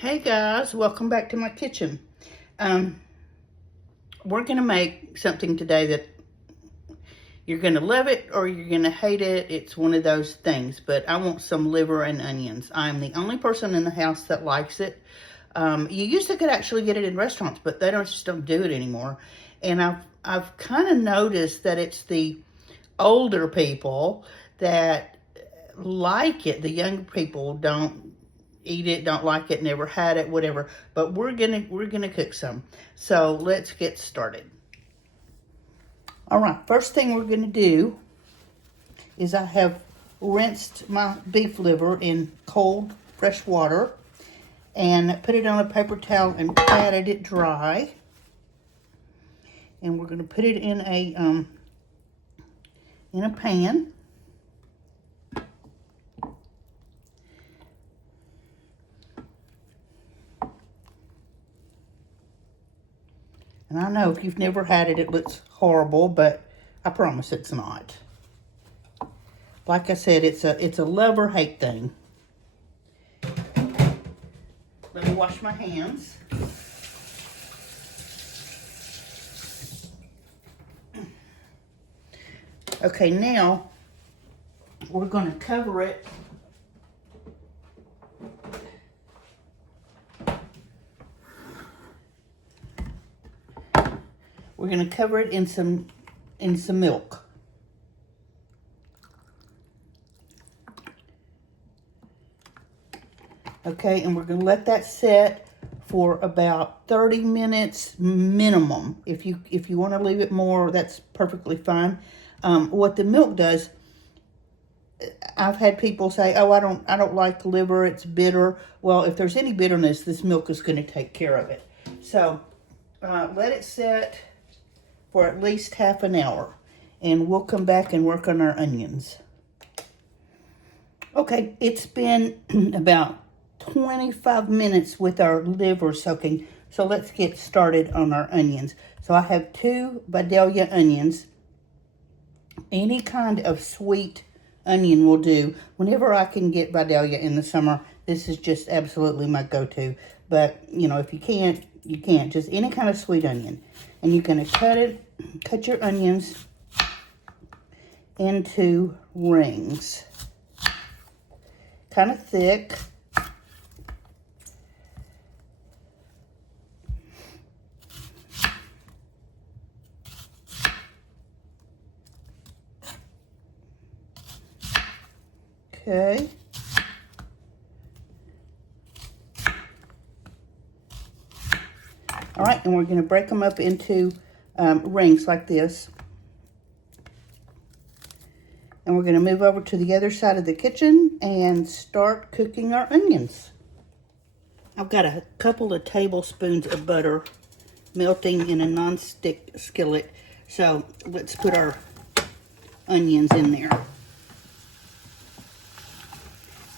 Hey guys, welcome back to my kitchen. Um, we're gonna make something today that you're gonna love it or you're gonna hate it. It's one of those things, but I want some liver and onions. I'm the only person in the house that likes it. You used to could actually get it in restaurants, but they just don't do it anymore. And I've kind of noticed that it's the older people that like it. The younger people don't eat it, don't like it, never had it, whatever. But we're gonna cook some. So let's get started. All right, first thing we're gonna do is I have rinsed my beef liver in cold fresh water and put it on a paper towel and patted it dry. And we're gonna put it in a pan. And I know if you've never had it, it looks horrible, but I promise it's not. Like I said, it's a love or hate thing. Let me wash my hands. Okay, now we're going to cover it. We're going to cover it in some milk. Okay, and we're going to let that set for about 30 minutes minimum. If you want to leave it more, that's perfectly fine. What the milk does, I've had people say, "Oh, I don't like liver; it's bitter." Well, if there's any bitterness, this milk is going to take care of it. So let it set for at least half an hour, and we'll come back and work on our onions. Okay, it's been about 25 minutes with our liver soaking, so let's get started on our onions. So I have 2 Vidalia onions. Any kind of sweet onion will do. Whenever I can get Vidalia in the summer, this is just absolutely my go-to. But, you know, if you can't, you can't. Just any kind of sweet onion. And you're going to cut your onions into rings. Kind of thick. Okay. All right, and we're going to break them up into rings like this. And we're going to move over to the other side of the kitchen and start cooking our onions. I've got a couple of tablespoons of butter melting in a non-stick skillet. So let's put our onions in there.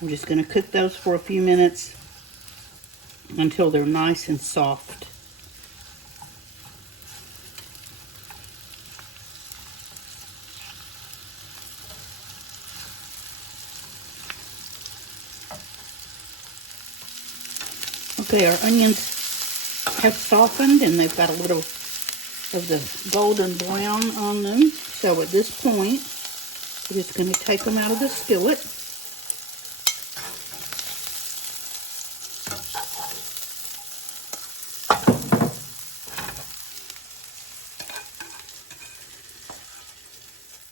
I'm just going to cook those for a few minutes until they're nice and soft. Okay, our onions have softened and they've got a little of the golden brown on them. So at this point, we're just going to take them out of the skillet.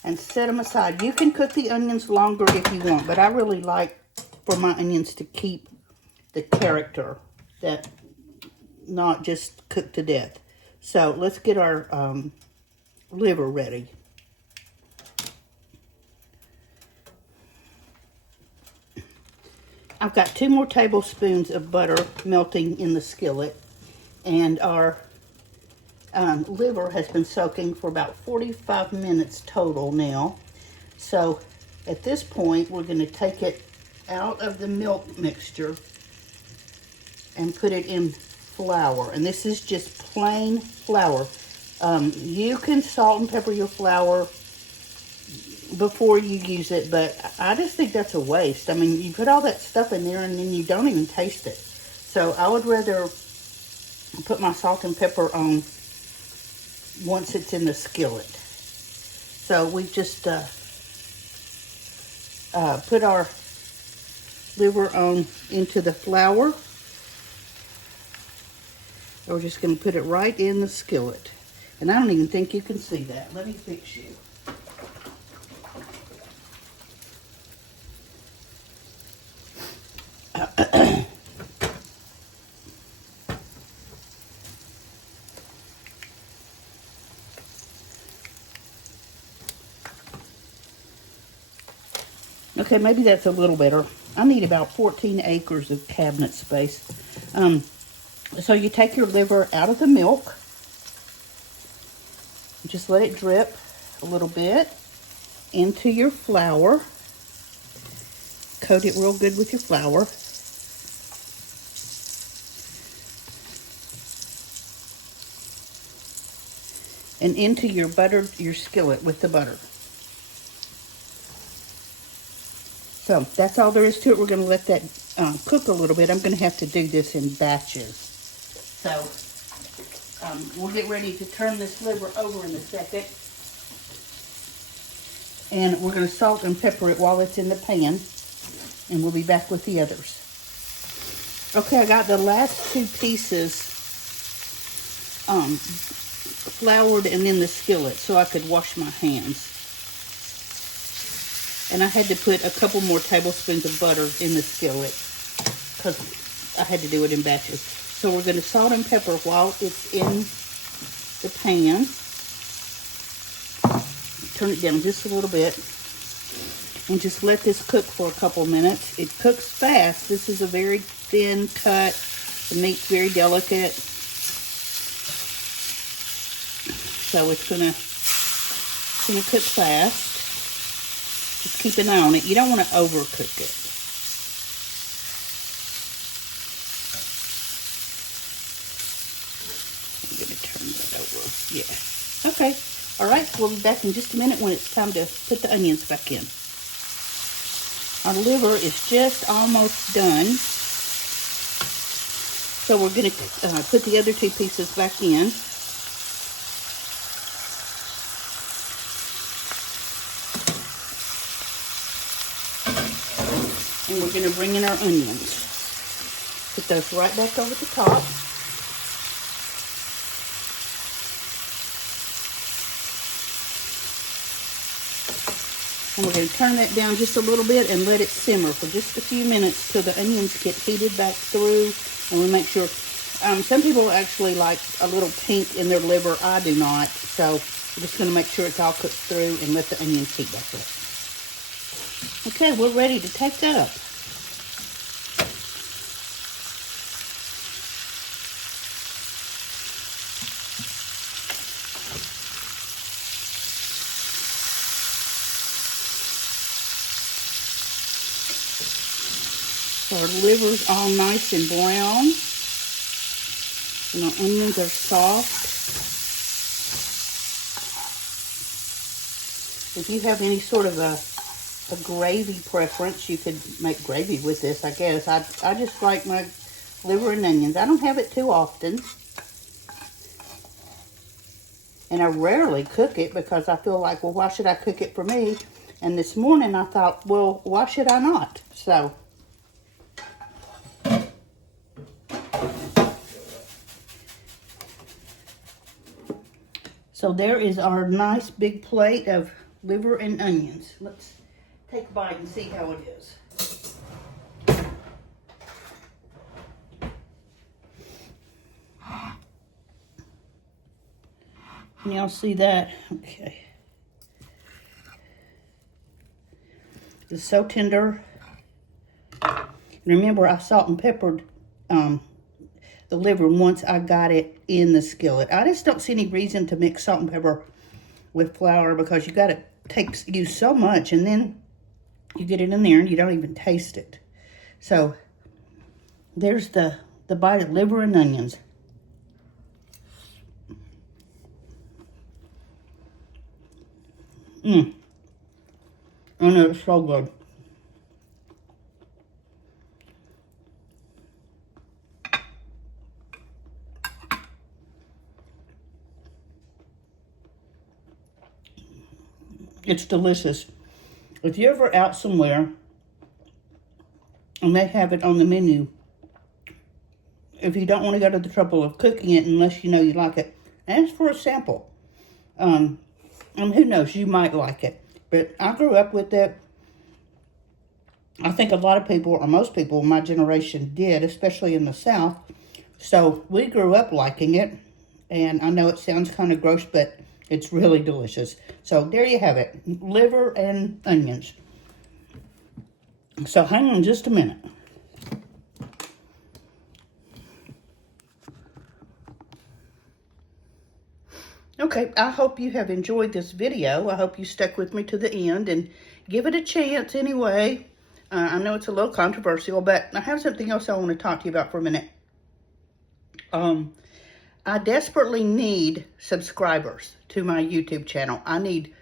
And set them aside. You can cook the onions longer if you want, but I really like for my onions to keep the character, that not just cooked to death. So let's get our liver ready. I've got 2 more tablespoons of butter melting in the skillet, and our liver has been soaking for about 45 minutes total now. So at this point, we're going to take it out of the milk mixture and put it in flour. And this is just plain flour. You can salt and pepper your flour before you use it, but I just think that's a waste. I mean, you put all that stuff in there and then you don't even taste it. So I would rather put my salt and pepper on once it's in the skillet. So we just put our liver on into the flour. We're just going to put it right in the skillet. And I don't even think you can see that. Let me fix you. Okay, maybe that's a little better. I need about 14 acres of cabinet space. So you take your liver out of the milk. Just let it drip a little bit into your flour. Coat it real good with your flour. And into your skillet with the butter. So that's all there is to it. We're going to let that cook a little bit. I'm going to have to do this in batches. So we'll get ready to turn this liver over in a second. And we're going to salt and pepper it while it's in the pan. And we'll be back with the others. Okay, I got the last two pieces floured and in the skillet so I could wash my hands. And I had to put a couple more tablespoons of butter in the skillet because I had to do it in batches. So we're going to salt and pepper while it's in the pan. Turn it down just a little bit. And just let this cook for a couple minutes. It cooks fast. This is a very thin cut. The meat's very delicate. So it's gonna cook fast. Just keep an eye on it. You don't want to overcook it. I'm going to turn that over. Yeah. Okay. All right. We'll be back in just a minute when it's time to put the onions back in. Our liver is just almost done. So we're going to put the other two pieces back in. And we're going to bring in our onions. Put those right back over the top. And we're going to turn that down just a little bit and let it simmer for just a few minutes till the onions get heated back through. And we make sure, some people actually like a little pink in their liver. I do not. So we're just going to make sure it's all cooked through and let the onions heat back up. Okay, we're ready to take that up. So our liver's all nice and brown. And our onions are soft. If you have any sort of a gravy preference, you could make gravy with this, I guess. I just like my liver and onions. I don't have it too often. And I rarely cook it because I feel like, well, why should I cook it for me? And this morning I thought, well, why should I not? So there is our nice big plate of liver and onions. Let's take a bite and see how it is. Can y'all see that? Okay. It's so tender. And remember, I salt and peppered the liver once I got it in the skillet. I just don't see any reason to mix salt and pepper with flour because you got to use so much and then you get it in there and you don't even taste it. So there's the bite of liver and onions. I know, it's so good. It's delicious. If you're ever out somewhere and they have it on the menu, if you don't want to go to the trouble of cooking it unless you know you like it, ask for a sample. And who knows, you might like it. But I grew up with it. I think a lot of people, or most people in my generation did, especially in the South. So we grew up liking it. And I know it sounds kind of gross, but it's really delicious. So there you have it. Liver and onions. So hang on just a minute. Okay, I hope you have enjoyed this video. I hope you stuck with me to the end and give it a chance anyway. I know it's a little controversial, but I have something else I want to talk to you about for a minute. I desperately need subscribers to my YouTube channel. I need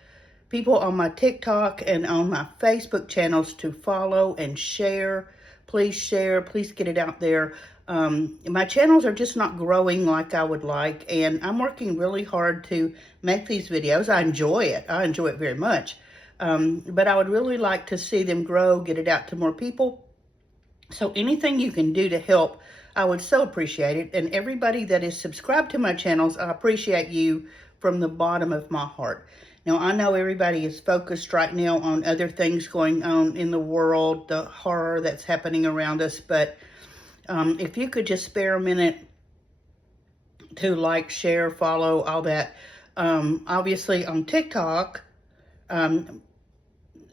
people on my TikTok and on my Facebook channels to follow and share. Please get it out there. My channels are just not growing like I would like, and I'm working really hard to make these videos. I enjoy it very much, but I would really like to see them grow, get it out to more people. So anything you can do to help, I would so appreciate it. And everybody that is subscribed to my channels, I appreciate you from the bottom of my heart. Now, I know everybody is focused right now on other things going on in the world, the horror that's happening around us, but if you could just spare a minute to like, share, follow, all that. Obviously on TikTok,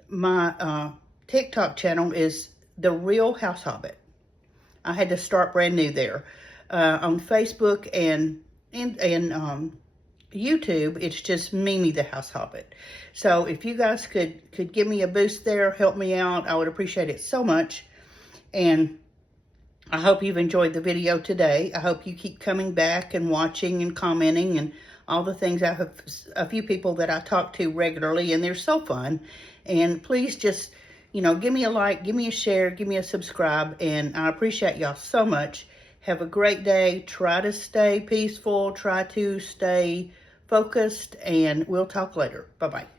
my TikTok channel is The Real House Hobbit. I had to start brand new there. On Facebook and YouTube, it's just Mimi the House Hobbit. So if you guys could give me a boost there, help me out, I would appreciate it so much. And I hope you've enjoyed the video today. I hope you keep coming back and watching and commenting and all the things. I have a few people that I talk to regularly, and they're so fun. And please just, give me a like, give me a share, give me a subscribe, and I appreciate y'all so much. Have a great day. Try to stay peaceful. Try to stay focused, and we'll talk later. Bye-bye.